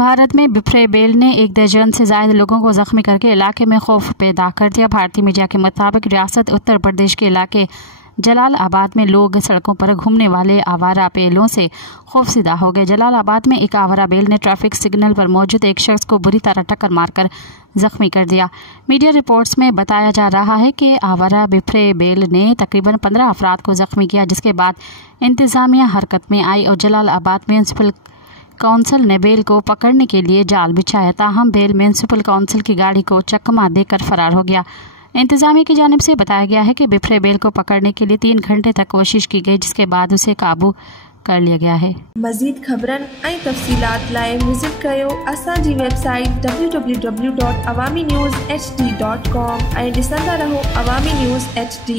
भारत में बिफरे बेल ने 1 दर्जन से ज्यादा लोगों को जख्मी करके इलाके में खौफ पैदा कर दिया। भारतीय मीडिया के मुताबिक रियासत उत्तर प्रदेश के इलाके जलालाबाद में लोग सड़कों पर घूमने वाले आवारा बेलों से खौफजदा हो गए। जलालाबाद में एक आवारा बेल ने ट्रैफिक सिग्नल पर मौजूद एक शख्स को बुरी तरह टक्कर मारकर जख्मी कर दिया। मीडिया रिपोर्ट्स में बताया जा रहा है कि आवारा बिफरे बेल ने तकरीबन 15 अफराद को जख्मी किया, जिसके बाद इंतजामिया हरकत में आई और जलालाबाद म्यूनसिपल काउंसिल ने बेल को पकड़ने के लिए जाल बिछाया। ताहम बेल म्यूनसिपल काउंसिल की गाड़ी को चकमा देकर फरार हो गया। इंतजामिया की जानिब से बताया गया है कि बिफरे बेल को पकड़ने के लिए 3 घंटे तक कोशिश की गई, जिसके बाद उसे काबू कर लिया गया है। मज़ीद ख़बरन ऐं तफ़सीलात लाइ विज़िट कयो असांजी वेबसाइट www.awamiNewsHD.com ऐं ॾिसंदा रहो अवामी न्यूज़ HD।